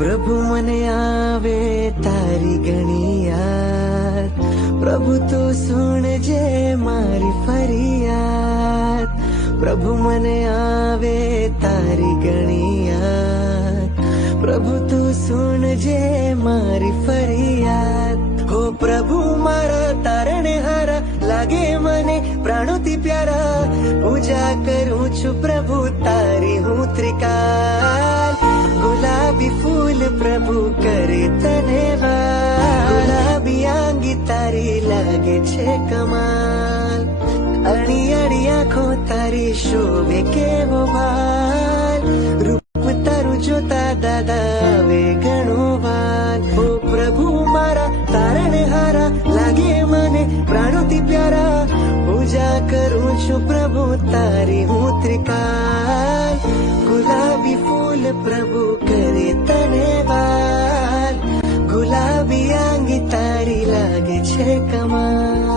प्रभु मने आवे तारी घणी याद, प्रभु तो सुन जे मारी फरियाद। प्रभु मने आवे तारी घणी याद, प्रभु तो सुन जे मारी फरियाद। हो प्रभु मारा तारणे हारा, लागे मने प्राणोती प्यारा। पूजा करूं छु प्रभु तारी हूँ त्रिकाल। गुलाबी फूल प्रभु करे तने वाल, गुलाबी आंगी तारी लागे छे कमाल। अड़ी अड़ी आँखों तारी शोभे केवो भाल, रूप तारू जोता दादा आवे घणो वाल। ओ प्रभु मारा तारणे हारा, लागे मने प्राणोती प्यारा। पूजा करूं छु प्रभु तारी हूँ त्रिकाल। गुलाबी फूल प्रभु करे तने वाल, गुलाबी आंगी तारी लागे छे कमाल।